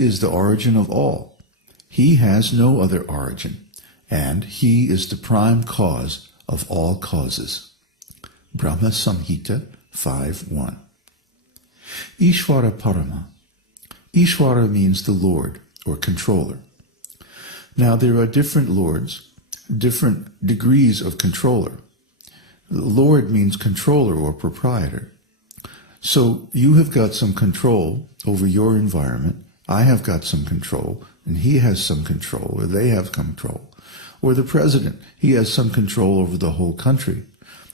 is the origin of all. He has no other origin, and he is the prime cause of all causes. Brahma Samhita 5.1. Ishvara Parama. Ishvara means the Lord or controller. Now there are different lords, different degrees of controller. Lord means controller or proprietor. So you have got some control over your environment. I have got some control, and he has some control, or they have control. Or the president, he has some control over the whole country.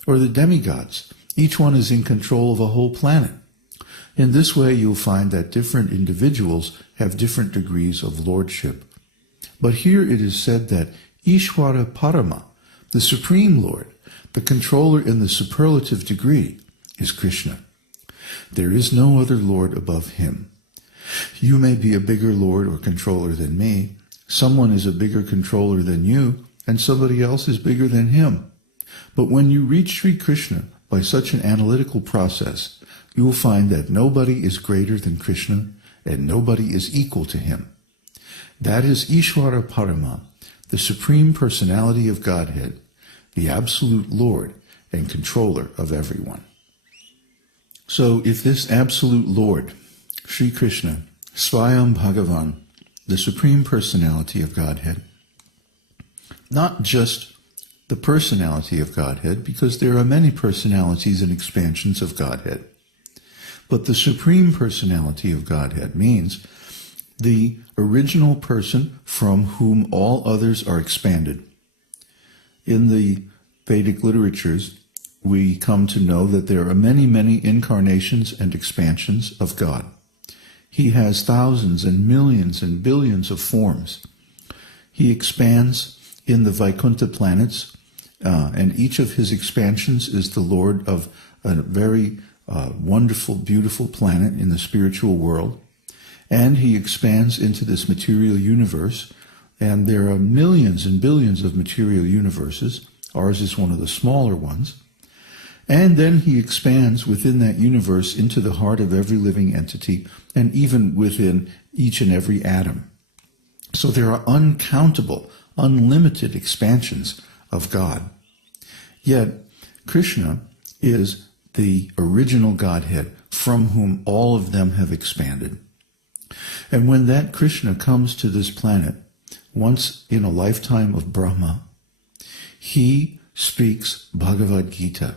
Or the demigods, each one is in control of a whole planet. In this way, you'll find that different individuals have different degrees of lordship. But here it is said that Ishvara Parama, the Supreme Lord, the controller in the superlative degree, is Krishna. There is no other Lord above him. You may be a bigger Lord or controller than me. Someone is a bigger controller than you, and somebody else is bigger than him. But when you reach Sri Krishna by such an analytical process, you will find that nobody is greater than Krishna, and nobody is equal to him. That is Ishvara Parama, the Supreme Personality of Godhead, the Absolute Lord and controller of everyone. So if this Absolute Lord, Sri Krishna, Śrīmad-Bhāgavatam, the Supreme Personality of Godhead, not just the personality of Godhead, because there are many personalities and expansions of Godhead, but the Supreme Personality of Godhead means the original person from whom all others are expanded. In the Vedic literatures, we come to know that there are many, many incarnations and expansions of God. He has thousands and millions and billions of forms. He expands in the Vaikuntha planets, and each of his expansions is the Lord of a very wonderful, beautiful planet in the spiritual world. And he expands into this material universe, and there are millions and billions of material universes. Ours is one of the smaller ones. And then he expands within that universe into the heart of every living entity, and even within each and every atom. So there are uncountable, unlimited expansions of God. Yet Krishna is the original Godhead from whom all of them have expanded. And when that Krishna comes to this planet, once in a lifetime of Brahma, he speaks Bhagavad-gītā.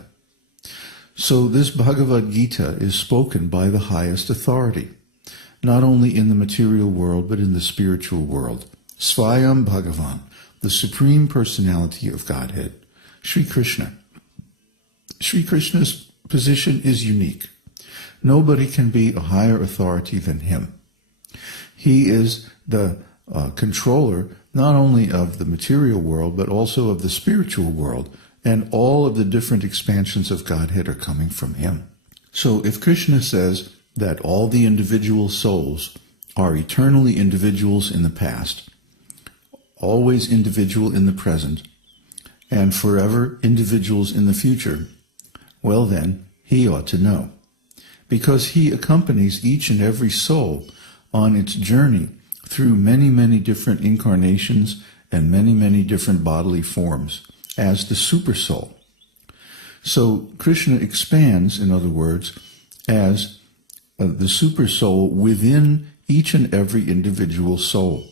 So this Bhagavad-gītā is spoken by the highest authority, not only in the material world, but in the spiritual world. Śrīmad-Bhāgavatam, the Supreme Personality of Godhead, Sri Krishna. Sri Krishna's position is unique. Nobody can be a higher authority than him. He is the controller not only of the material world, but also of the spiritual world, and all of the different expansions of Godhead are coming from him. So if Krishna says that all the individual souls are eternally individuals in the past, always individual in the present, and forever individuals in the future, well then, he ought to know. Because he accompanies each and every soul on its journey through many, many different incarnations and many, many different bodily forms as the super soul. So Krishna expands, in other words, as the super soul within each and every individual soul.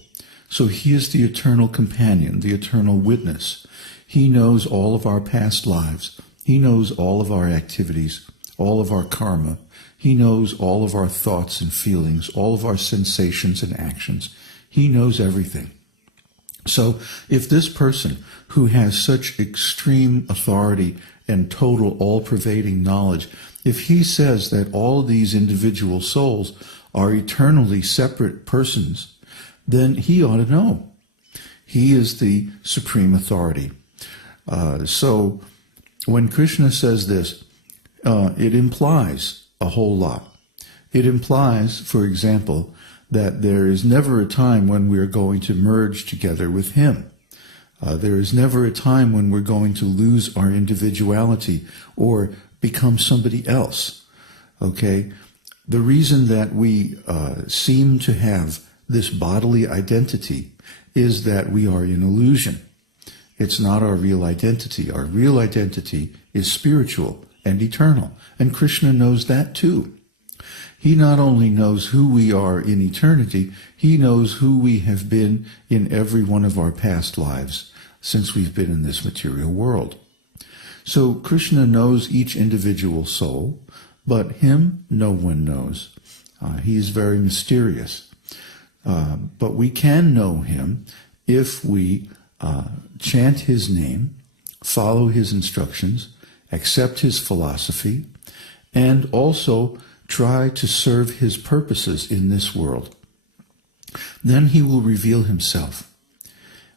So he is the eternal companion, the eternal witness. He knows all of our past lives. He knows all of our activities, all of our karma. He knows all of our thoughts and feelings, all of our sensations and actions. He knows everything. So if this person who has such extreme authority and total all-pervading knowledge, if he says that all these individual souls are eternally separate persons, then he ought to know. He is the supreme authority. So when Krishna says this, it implies a whole lot. It implies, for example, that there is never a time when we are going to merge together with him. There is never a time when we're going to lose our individuality or become somebody else. Okay? The reason that we seem to have this bodily identity is that we are in illusion. It's not our real identity. Our real identity is spiritual and eternal, and Krishna knows that too. He not only knows who we are in eternity, he knows who we have been in every one of our past lives since we've been in this material world. So Krishna knows each individual soul, but him no one knows. He is very mysterious. But we can know him if we chant his name, follow his instructions, accept his philosophy, and also try to serve his purposes in this world. Then he will reveal himself.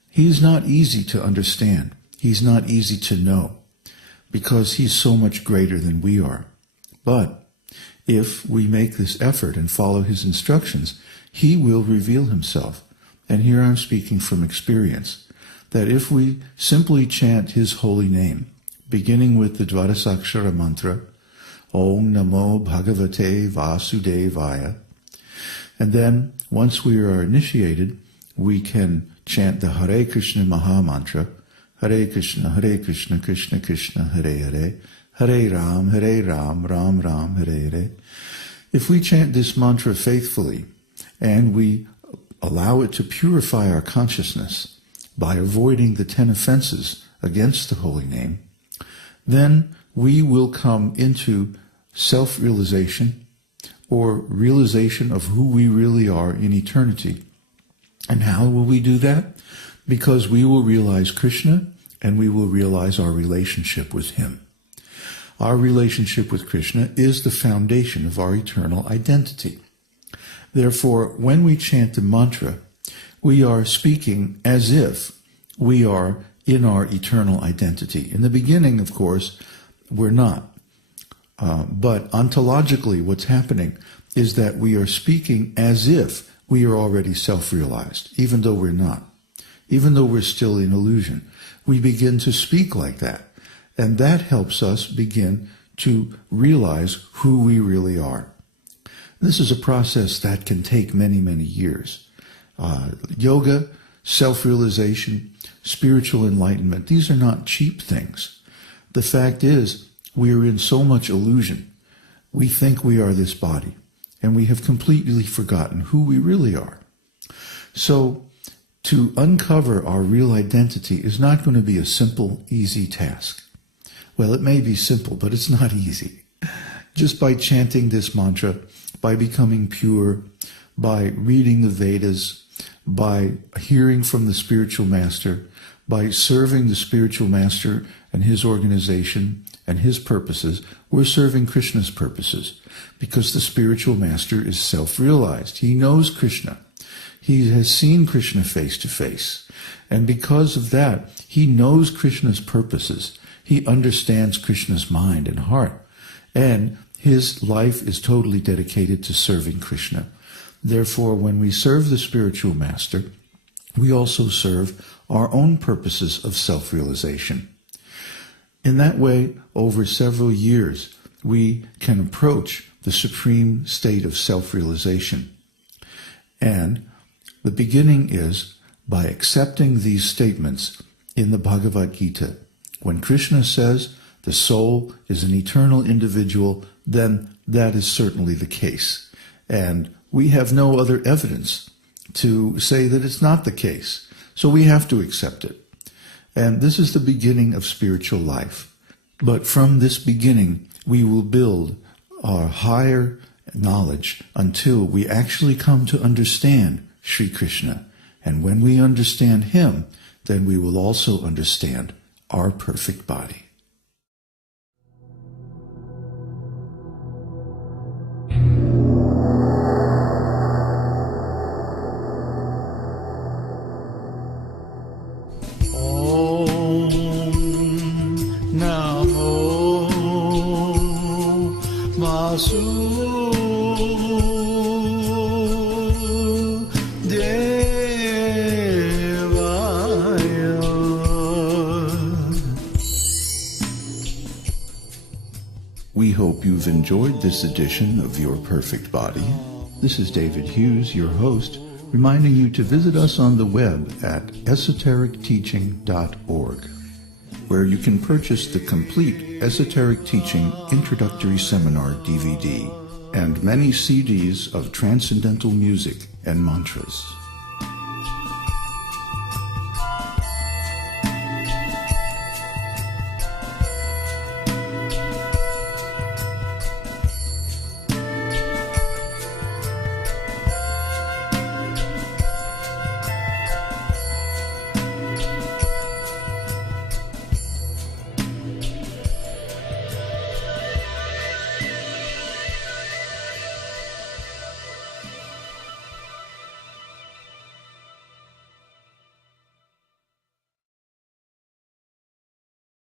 He is not easy to understand. He's not easy to know, because he's so much greater than we are. But if we make this effort and follow his instructions, he will reveal himself. And here I'm speaking from experience, that if we simply chant his holy name, beginning with the Dvadasakshara mantra, Om Namo Bhagavate Vasudevaya, and then once we are initiated, we can chant the Hare Krishna Maha Mantra, Hare Krishna, Krishna Krishna, Hare Hare, Hare Ram, Ram Ram, Hare Hare. If we chant this mantra faithfully, and we allow it to purify our consciousness by avoiding the 10 offenses against the holy name, then we will come into self-realization, or realization of who we really are in eternity. And how will we do that? Because we will realize Krishna, and we will realize our relationship with him. Our relationship with Krishna is the foundation of our eternal identity. Therefore, when we chant the mantra, we are speaking as if we are in our eternal identity. In the beginning, of course, we're not. But ontologically, what's happening is that we are speaking as if we are already self-realized, even though we're not. Even though we're still in illusion, we begin to speak like that. And that helps us begin to realize who we really are. This is a process that can take many, many years. Yoga, self-realization, spiritual enlightenment, these are not cheap things. The fact is, we are in so much illusion. We think we are this body, and we have completely forgotten who we really are. So, to uncover our real identity is not going to be a simple, easy task. Well, it may be simple, but it's not easy. Just by chanting this mantra, by becoming pure, by reading the Vedas, by hearing from the spiritual master, by serving the spiritual master and his organization and his purposes, we're serving Krishna's purposes, because the spiritual master is self-realized. He knows Krishna. He has seen Krishna face to face. And because of that, he knows Krishna's purposes. He understands Krishna's mind and heart. And his life is totally dedicated to serving Krishna. Therefore, when we serve the spiritual master, we also serve our own purposes of self-realization. In that way, over several years, we can approach the supreme state of self-realization. And the beginning is by accepting these statements in the Bhagavad-gītā. When Krishna says the soul is an eternal individual, then that is certainly the case. And we have no other evidence to say that it's not the case. So we have to accept it. And this is the beginning of spiritual life. But from this beginning, we will build our higher knowledge until we actually come to understand Sri Krishna. And when we understand him, then we will also understand our perfect body. We hope you've enjoyed this edition of Your Perfect Body. This is David Hughes, your host, reminding you to visit us on the web at esotericteaching.org, where you can purchase the complete Esoteric Teaching Introductory Seminar DVD and many CDs of transcendental music and mantras.